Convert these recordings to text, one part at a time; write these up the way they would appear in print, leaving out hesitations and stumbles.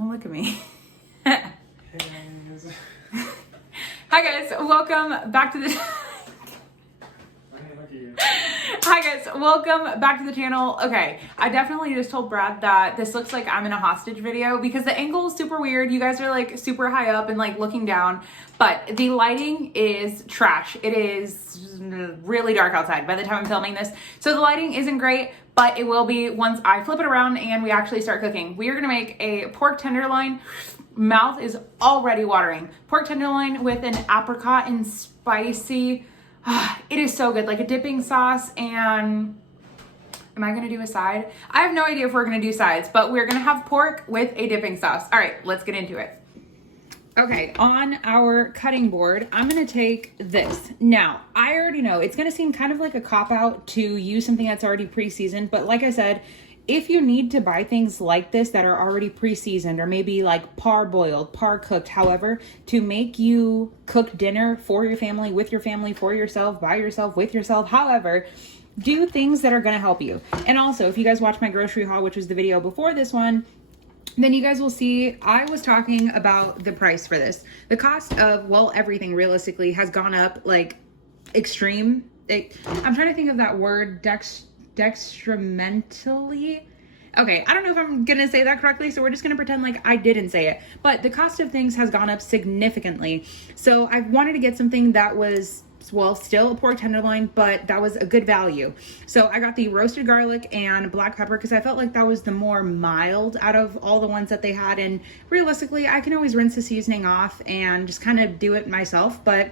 Don't look at me. Hey guys. Hi guys, welcome back to the Hey, look at you. Hi guys, welcome back to the channel. Okay, I definitely just told Brad that this looks like I'm in a hostage video because the angle is super weird. You guys are like super high up and like looking down, but the lighting is trash. It is really dark outside by the time I'm filming this. So the lighting isn't great, but it will be once I flip it around and we actually start cooking. We are gonna make a pork tenderloin. Mouth is already watering. Pork tenderloin with an apricot and spicy. It is so good, like a dipping sauce. And am I gonna do a side? I have no idea if we're gonna do sides, but we're gonna have pork with a dipping sauce. All right, let's get into it. Okay, on our cutting board, I'm gonna take this. Now, I already know it's gonna seem kind of like a cop-out to use something that's already pre-seasoned, but like I said, if you need to buy things like this that are already pre-seasoned or maybe like par-boiled, par-cooked, however, to make you cook dinner for your family, with your family, for yourself, by yourself, with yourself, however, do things that are gonna help you. And also, if you guys watch my grocery haul, which was the video before this one, then you guys will see I was talking about the price for this. The cost of, well, everything realistically has gone up like extreme. I'm trying to think of that word, dextramentally. Okay, I don't know if I'm gonna say that correctly, so we're just gonna pretend like I didn't say it. But the cost of things has gone up significantly. So I wanted to get something that was, well, still a pork tenderloin, but that was a good value. So I got the roasted garlic and black pepper because I felt like that was the more mild out of all the ones that they had. And realistically, I can always rinse the seasoning off and just kind of do it myself, but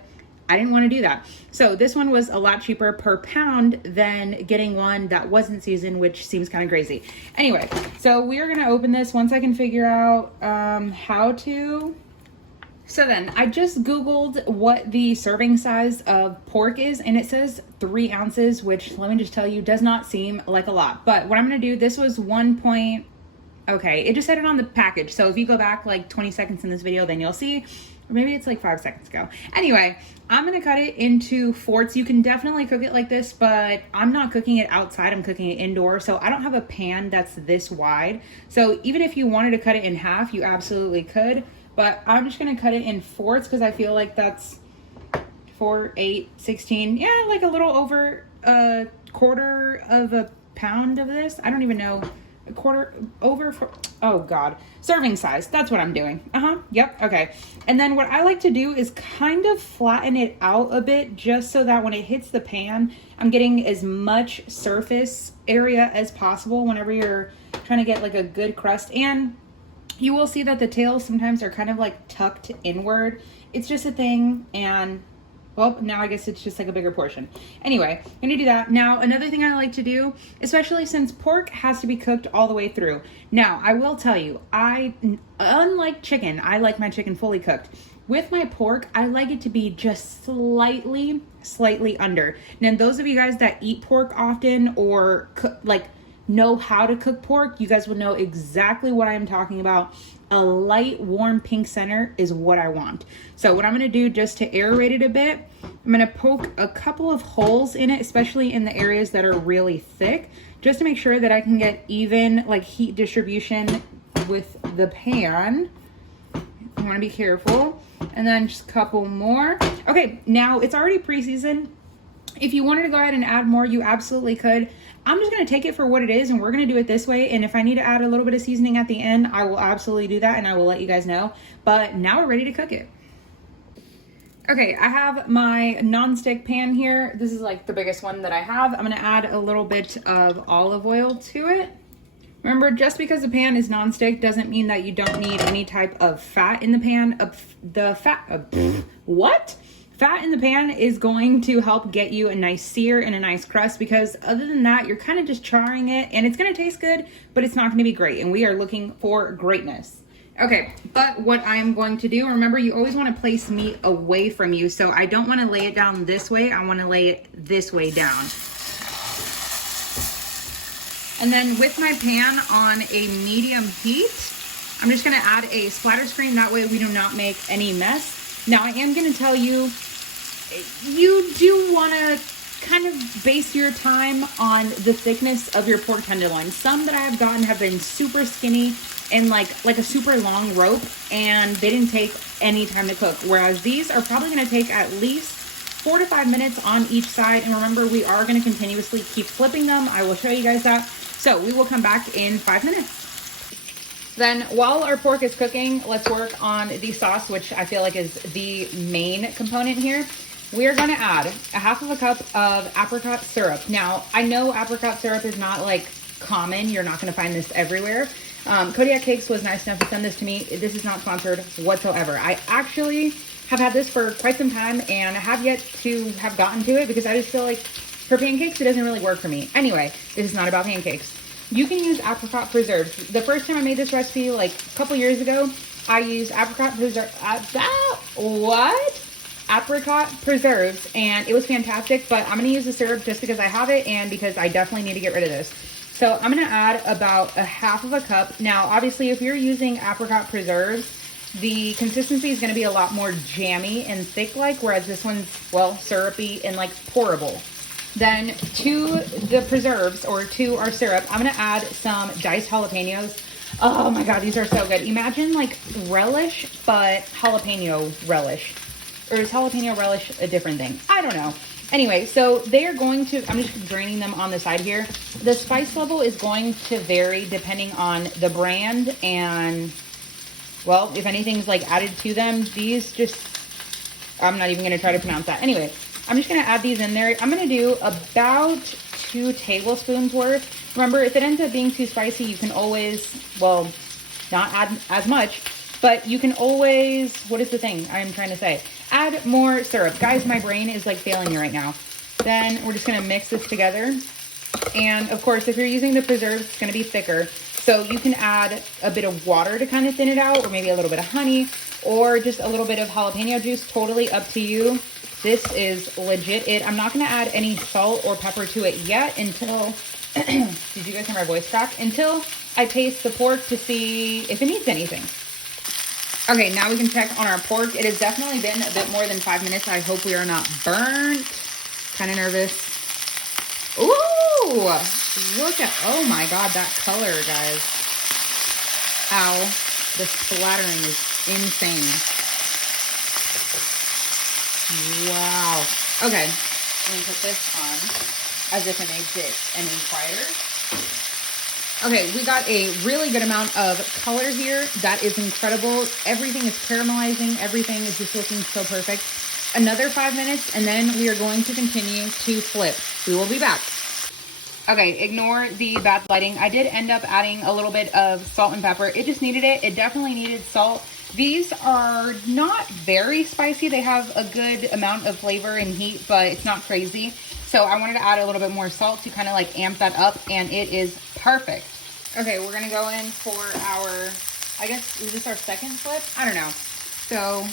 I didn't want to do that. So this one was a lot cheaper per pound than getting one that wasn't seasoned, which seems kind of crazy. Anyway, so we are going to open this once I can figure out how to. So then I just Googled what the serving size of pork is, and it says 3 ounces, which let me just tell you does not seem like a lot. But what I'm going to do, this was okay, it just said it on the package. So if you go back like 20 seconds in this video, then you'll see. Or maybe it's like 5 seconds ago. Anyway, I'm gonna cut it into fourths. You can definitely cook it like this, but I'm not cooking it outside, I'm cooking it indoor. So I don't have a pan that's this wide. So even if you wanted to cut it in half, you absolutely could. But I'm just gonna cut it in fourths because I feel like that's 4, 8, 16. Yeah, like a little over a quarter of a pound of this. I don't even know. A quarter over for, oh God, serving size. That's what I'm doing. Yep. Okay. And then what I like to do is kind of flatten it out a bit just so that when it hits the pan, I'm getting as much surface area as possible whenever you're trying to get like a good crust. And you will see that the tails sometimes are kind of like tucked inward. It's just a thing. And well, now I guess it's just like a bigger portion. Anyway, I'm gonna do that. Now, another thing I like to do, especially since pork has to be cooked all the way through. Now, I will tell you, unlike chicken, I like my chicken fully cooked. With my pork, I like it to be just slightly under. Now, those of you guys that eat pork often or know how to cook pork, you guys will know exactly what I'm talking about. A light, warm pink center is what I want. So what I'm gonna do just to aerate it a bit, I'm gonna poke a couple of holes in it, especially in the areas that are really thick, just to make sure that I can get even like heat distribution with the pan. I wanna be careful. And then just a couple more. Okay, now it's already pre-seasoned. If you wanted to go ahead and add more, you absolutely could. I'm just going to take it for what it is and we're going to do it this way. And if I need to add a little bit of seasoning at the end, I will absolutely do that and I will let you guys know. But now we're ready to cook it. Okay, I have my nonstick pan here. This is like the biggest one that I have. I'm going to add a little bit of olive oil to it. Remember, just because the pan is nonstick doesn't mean that you don't need any type of fat in the pan. Fat in the pan is going to help get you a nice sear and a nice crust because other than that, you're kind of just charring it and it's going to taste good, but it's not going to be great. And we are looking for greatness. Okay, but what I am going to do, remember you always want to place meat away from you. So I don't want to lay it down this way. I want to lay it this way down. And then with my pan on a medium heat, I'm just going to add a splatter screen. That way we do not make any mess. Now I am going to tell you, you do want to kind of base your time on the thickness of your pork tenderloin. Some that I have gotten have been super skinny. in like a super long rope, and they didn't take any time to cook. Whereas these are probably going to take at least 4 to 5 minutes on each side. And remember, we are going to continuously keep flipping them. I will show you guys that. So we will come back in 5 minutes. Then while our pork is cooking, let's work on the sauce, which I feel like is the main component here. We are going to add a half of a cup of apricot syrup. Now, I know apricot syrup is not like common. You're not going to find this everywhere. Kodiak Cakes was nice enough to send this to me. This is not sponsored whatsoever. I actually have had this for quite some time, and I have yet to have gotten to it because I just feel like for pancakes, it doesn't really work for me. Anyway, this is not about pancakes. You can use apricot preserves. The first time I made this recipe, like a couple years ago, I used apricot preserves, and it was fantastic, but I'm gonna use the syrup just because I have it and because I definitely need to get rid of this. So I'm gonna add about a half of a cup. Now, obviously, if you're using apricot preserves, the consistency is gonna be a lot more jammy and thick-like, whereas this one's, well, syrupy and like pourable. Then to the preserves, or to our syrup, I'm gonna add some diced jalapenos. Oh my God, these are so good. Imagine like relish, but jalapeno relish. Or is jalapeno relish a different thing? I don't know. Anyway, so they are going to, I'm just draining them on the side here. The spice level is going to vary depending on the brand and, well, if anything's like added to them. These just, I'm not even gonna try to pronounce that. Anyway, I'm just gonna add these in there. I'm gonna do about 2 tablespoons worth. Remember, if it ends up being too spicy, you can always, well, not add as much, but you can always, what is the thing I'm trying to say? Add more syrup. Guys, my brain is like failing me right now. Then we're just gonna mix this together. And of course, if you're using the preserves, it's gonna be thicker. So you can add a bit of water to kind of thin it out, or maybe a little bit of honey, or just a little bit of jalapeno juice, totally up to you. This is legit it. I'm not gonna add any salt or pepper to it yet until, did you guys hear my voice crack? Until I taste the pork to see if it needs anything. Okay, now we can check on our pork. It has definitely been a bit more than 5 minutes. I hope we are not burnt. Kind of nervous. Ooh, look at, oh my God, that color, guys. Ow, the splattering is insane. Wow. Okay, let me put this on as if it makes it any quieter. Okay, we got a really good amount of color here. That is incredible. Everything is caramelizing. Everything is just looking so perfect. Another 5 minutes, and then we are going to continue to flip. We will be back. Okay, ignore the bad lighting. I did end up adding a little bit of salt and pepper. It just needed it. It definitely needed salt. These are not very spicy. They have a good amount of flavor and heat, but it's not crazy. So I wanted to add a little bit more salt to kind of like amp that up, and it is perfect. Okay, we're gonna go in for our, I guess, is this our second flip? I don't know. So,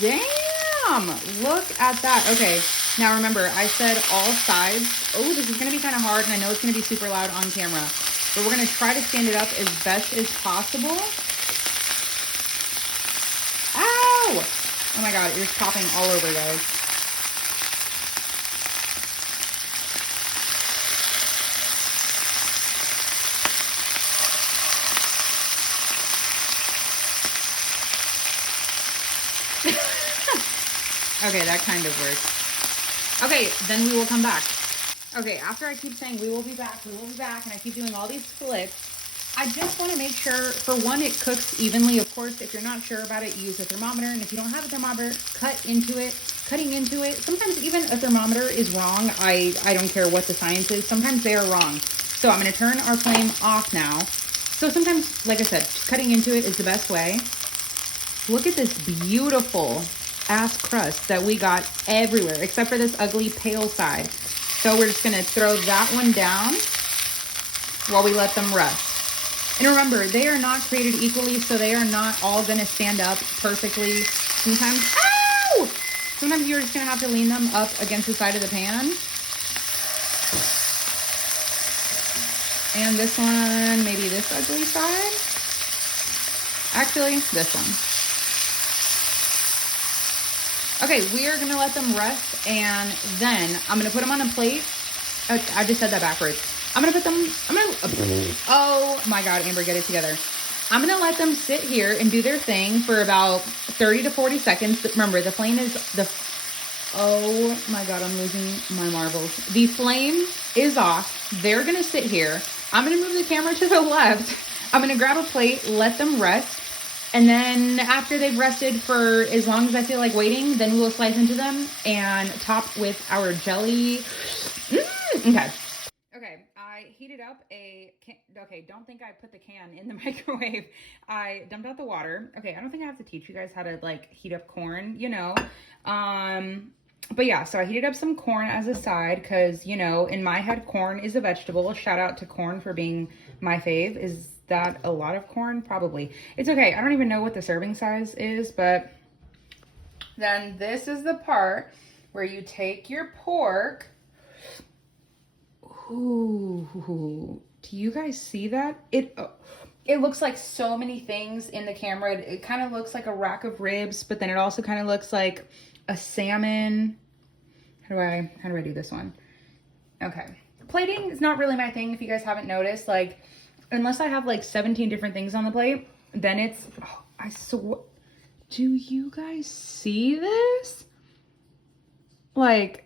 damn, look at that. Okay, now remember, I said all sides. Oh, this is gonna be kind of hard, and I know it's gonna be super loud on camera, but we're gonna try to stand it up as best as possible. Ow! Oh my God, it's popping all over, guys. Okay, that kind of works. Okay, then we will come back. Okay, after I keep saying we will be back, and I keep doing all these flips, I just want to make sure, for one, it cooks evenly. Of course, if you're not sure about it, use a thermometer, and if you don't have a thermometer, cutting into it. Sometimes even a thermometer is wrong. I don't care what the science is. Sometimes they are wrong. So I'm going to turn our flame off now. So sometimes, like I said, cutting into it is the best way. Look at this beautiful ass crust that we got everywhere, except for this ugly pale side. So we're just gonna throw that one down while we let them rest. And remember, they are not created equally, so they are not all gonna stand up perfectly. Sometimes, ow! Sometimes you're just gonna have to lean them up against the side of the pan. And this one, maybe this ugly side. Actually, this one. Okay, we are gonna let them rest, and then I'm gonna put them on a plate. I just said that backwards. I'm gonna put them, oh my God, Amber, get it together. I'm gonna let them sit here and do their thing for about 30 to 40 seconds. Remember, the flame is oh my God, I'm losing my marbles. The flame is off. They're gonna sit here. I'm gonna move the camera to the left. I'm gonna grab a plate, let them rest. And then after they've rested for as long as I feel like waiting, then we'll slice into them and top with our jelly. Okay. Okay, I heated up a can. Okay, don't think I put the can in the microwave. I dumped out the water. Okay, I don't think I have to teach you guys how to like heat up corn, you know. But yeah, so I heated up some corn as a side because, you know, in my head, corn is a vegetable. Shout out to corn for being my fave. Is that a lot of corn? Probably. It's okay. I don't even know what the serving size is, but then this is the part where you take your pork. Ooh, do you guys see that? It looks like so many things in the camera. It kind of looks like a rack of ribs, but then it also kind of looks like a salmon. How do I do this one? Okay. Plating is not really my thing, if you guys haven't noticed. Like, unless I have like 17 different things on the plate, then it's, oh, I swear, do you guys see this? Like,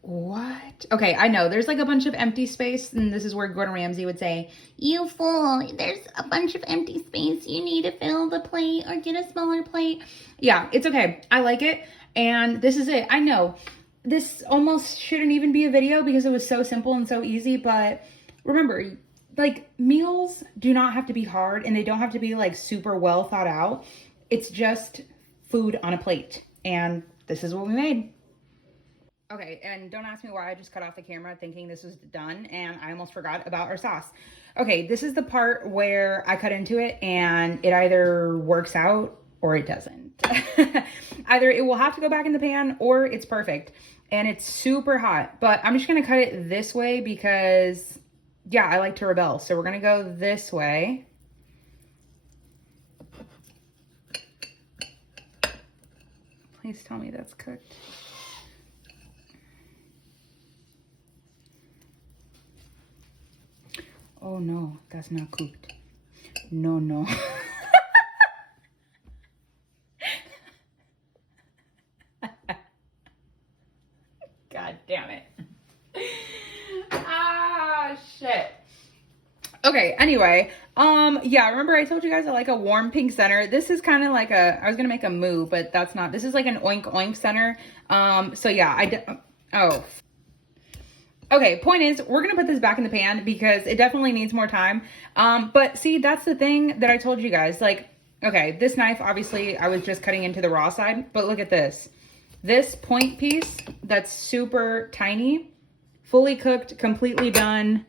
what? Okay, I know there's like a bunch of empty space, and this is where Gordon Ramsay would say, "You fool, there's a bunch of empty space. You need to fill the plate or get a smaller plate." Yeah, it's okay. I like it, and this is it. I know this almost shouldn't even be a video because it was so simple and so easy, but remember, like, meals do not have to be hard, and they don't have to be like super well thought out. It's just food on a plate, and this is what we made. Okay, and don't ask me why I just cut off the camera thinking this was done, and I almost forgot about our sauce. Okay, this is the part where I cut into it, and it either works out or it doesn't. Either it will have to go back in the pan or it's perfect, and it's super hot. But I'm just gonna cut it this way because, yeah, I like to rebel. So we're gonna go this way. Please tell me that's cooked. Oh no, that's not cooked. No, no. God damn it. Ah, shit. Okay, anyway, yeah, remember I told you guys I like a warm pink center. This is kind of like a, I was gonna make a moo, but that's not, this is like an oink oink center. So yeah, oh. Okay, point is, we're gonna put this back in the pan because it definitely needs more time. But see, that's the thing that I told you guys. Like, okay, this knife, obviously, I was just cutting into the raw side, but look at this. This point piece that's super tiny, fully cooked, completely done,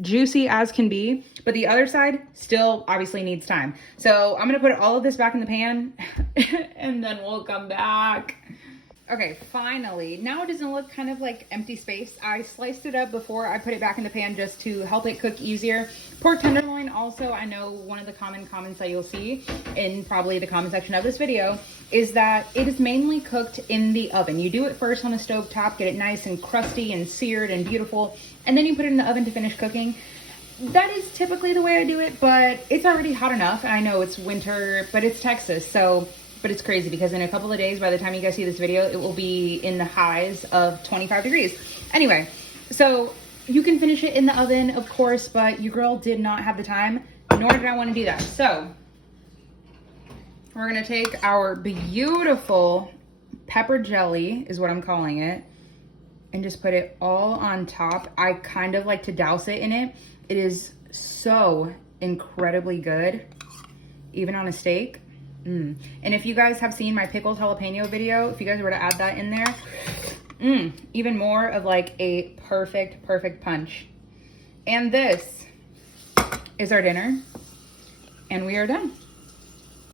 juicy as can be, but the other side still obviously needs time. So I'm gonna put all of this back in the pan and then we'll come back. Okay, finally, now it doesn't look kind of like empty space. I sliced it up before I put it back in the pan just to help it cook easier. Pork tenderloin also, I know one of the common comments that you'll see in probably the comment section of this video is that it is mainly cooked in the oven. You do it first on a stove top, get it nice and crusty and seared and beautiful, and then you put it in the oven to finish cooking. That is typically the way I do it, but it's already hot enough. I know it's winter, but it's Texas, so... But it's crazy because in a couple of days, by the time you guys see this video, it will be in the highs of 25 degrees. Anyway, so you can finish it in the oven, of course, but your girl did not have the time, nor did I want to do that. So we're going to take our beautiful pepper jelly, is what I'm calling it, and just put it all on top. I kind of like to douse it in it. It is so incredibly good, even on a steak. And if you guys have seen my pickled jalapeno video, if you guys were to add that in there, even more of like a perfect punch. And this is our dinner, and we are done.